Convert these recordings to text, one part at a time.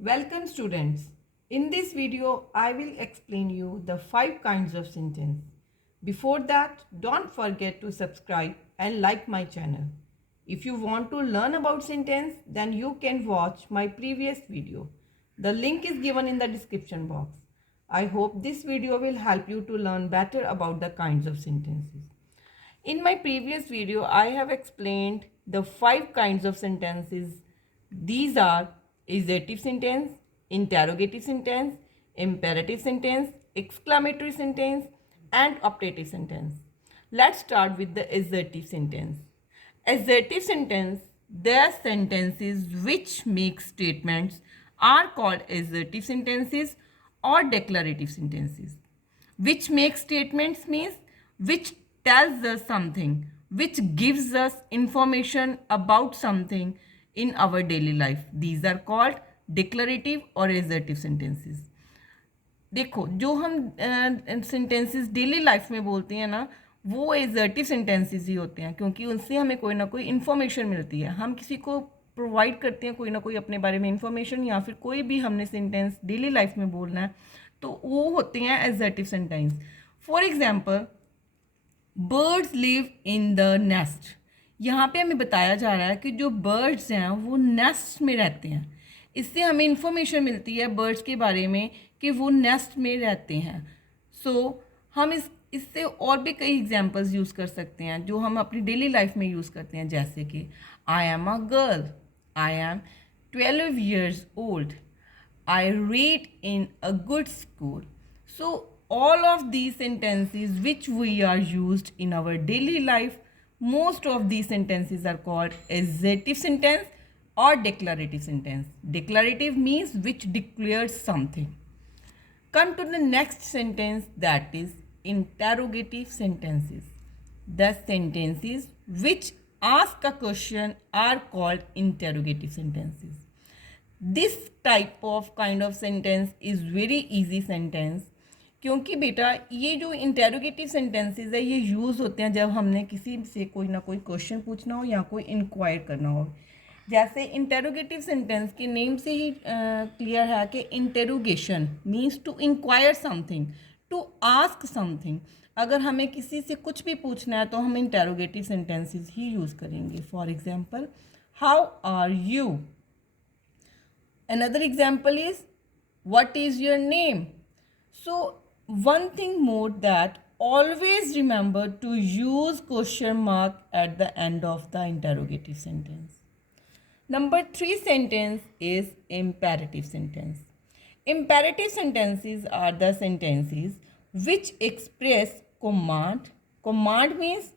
Welcome students. In this video, I will explain you the 5 kinds of sentence. Before that, don't forget to subscribe and like my channel. If you want to learn about sentence, then you can watch my previous video. The link is given in the description box. I hope this video will help you to learn better about the kinds of sentences. In my previous video, I have explained the 5 kinds of sentences. These are accusative sentence, interrogative sentence, imperative sentence, exclamatory sentence, and optative sentence. Let's start with the assertive sentence. Assertive sentence, the sentences which make statements are called assertive sentences or declarative sentences. Which make statements means which tells us something, which gives us information about something in our daily life. These are called declarative or assertive sentences. देखो जो हम sentences daily life में बोलते हैं ना, वो assertive sentences ही होते हैं, क्योंकि उनसे हमें कोई ना कोई इन्फॉर्मेशन मिलती है। हम किसी को प्रोवाइड करते हैं कोई ना कोई अपने बारे में इन्फॉर्मेशन, या फिर कोई भी हमने सेंटेंस डेली लाइफ में बोलना है, तो वो होते हैं assertive sentence. For example, birds live in the nest. यहाँ पे हमें बताया जा रहा है कि जो बर्ड्स हैं वो नेस्ट में रहते हैं। इससे हमें इंफॉर्मेशन मिलती है बर्ड्स के बारे में कि वो नेस्ट में रहते हैं। हम इससे और भी कई एग्जांपल्स यूज़ कर सकते हैं जो हम अपनी डेली लाइफ में यूज़ करते हैं, जैसे कि I am a girl, I am 12 years old, I read in a good school. So all of these sentences which we are used in our daily life, most of these sentences are called assertive sentence or declarative sentence. Declarative means which declares something. Come to the next sentence, that is interrogative sentences. The sentences which ask a question are called interrogative sentences. This type of kind of sentence is very easy sentence, क्योंकि बेटा ये जो interrogative sentences है ये use होते हैं जब हमने किसी से कोई ना कोई क्वेश्चन पूछना हो या कोई इंक्वायर करना हो। जैसे इंटेरोगेटिव सेंटेंस के नेम से ही क्लियर है कि interrogation means to inquire something, to ask something. अगर हमें किसी से कुछ भी पूछना है तो हम इंटेरोगेटिव सेंटेंसेस ही यूज़ करेंगे। For example, how are you. Another example is, what is your name? So one thing more, that always remember to use question mark at the end of the interrogative sentence. Number 3 sentence is imperative sentence. Imperative sentences are the sentences which express command. Command means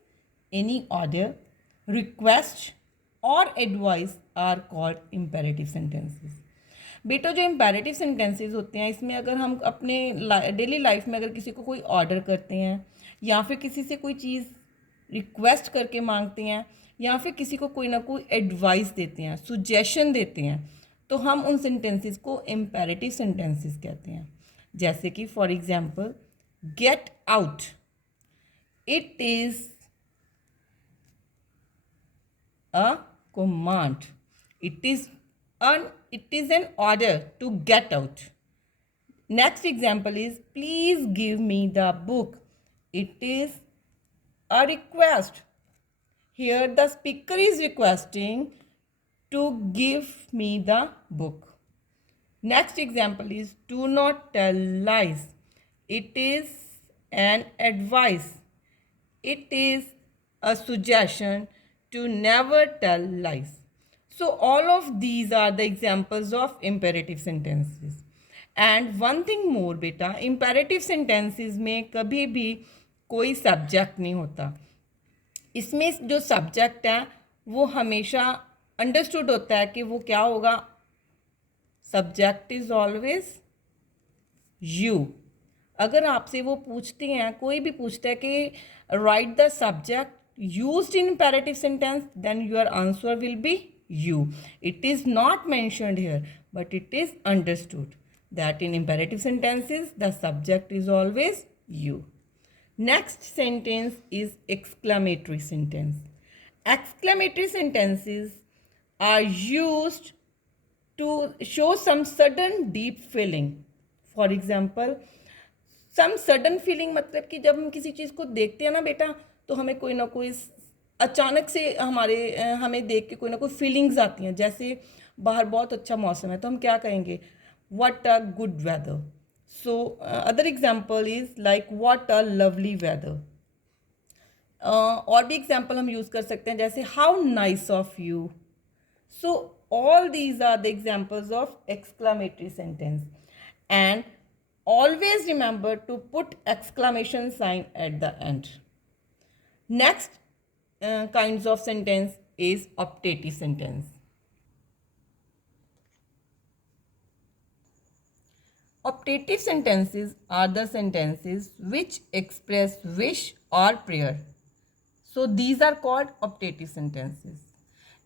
any order, request or advice are called imperative sentences. बेटा जो imperative sentences होते हैं, इसमें अगर हम अपने daily life में अगर किसी को कोई ऑर्डर करते हैं या फिर किसी से कोई चीज़ रिक्वेस्ट करके मांगते हैं या फिर किसी को कोई ना कोई एडवाइस देते हैं, सुजेशन देते हैं, तो हम उन सेंटेंसेस को इम्पेरेटिव सेंटेंसेस कहते हैं। जैसे कि for example, get out, it is a command, it is an order to get out. Next example is, please give me the book, it is a request. Here the speaker is requesting to give me the book. Next example is, do not tell lies, it is an advice, it is a suggestion to never tell lies. So all of these are the examples of imperative sentences. And one thing more बेटा, imperative sentences में कभी भी कोई subject नहीं होता। इसमें जो subject है वो हमेशा अंडरस्टूड होता है कि वो क्या होगा। Subject is always you. अगर आपसे वो पूछते हैं, कोई भी पूछता है कि right the subject used in imperative sentence, then your answer will be you. It is not mentioned here, but it is understood that in imperative sentences the subject is always you. Next sentence is exclamatory sentence. Exclamatory sentences are used to show some sudden deep feeling. For example, some sudden feeling मतलब कि जब हम किसी चीज़ को देखते हैं ना बेटा, तो हमें कोई ना कोई अचानक से हमें देख के कोई ना कोई फीलिंग्स आती हैं. जैसे बाहर बहुत अच्छा मौसम है तो हम क्या कहेंगे, what a good weather. So other example is like what a lovely weather. और भी एग्जाम्पल हम यूज़ कर सकते हैं जैसे how nice of you. So all these are the examples of exclamatory sentence, and always remember to put exclamation sign at the end. Next kinds of sentence is optative sentence. Optative sentences are the sentences which express wish or prayer. So these are called optative sentences.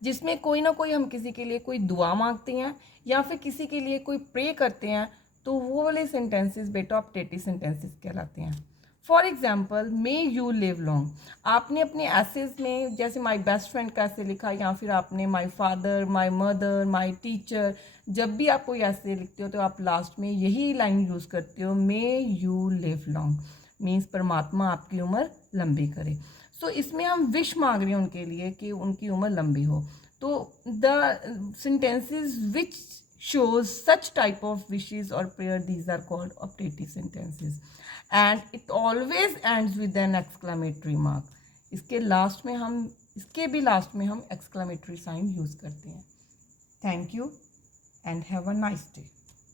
जिसमें कोई ना कोई हम किसी के लिए कोई दुआ मांगते हैं या फिर किसी के लिए कोई प्रे करते हैं, तो वो वाले सेंटेंसेस बेटा ऑप्टेटिव सेंटेंसेस कहलाते हैं. For example, may you live long. आपने अपने एसेज में जैसे माई बेस्ट फ्रेंड कैसे लिखा, या फिर आपने my father, my mother, my teacher, जब भी आप कोई ऐसे लिखते हो तो आप लास्ट में यही लाइन यूज़ करते हो, may you live long. Means परमात्मा आपकी उम्र लंबी करे. सो इसमें हम विश मांग रहे हैं उनके लिए कि उनकी उम्र लंबी हो. तो the sentences which shows such type of wishes or prayer, these are called optative sentences, and it always ends with an exclamatory mark. इसके भी लास्ट में हम exclamatory sign यूज़ करते हैं. Thank you and have a nice day.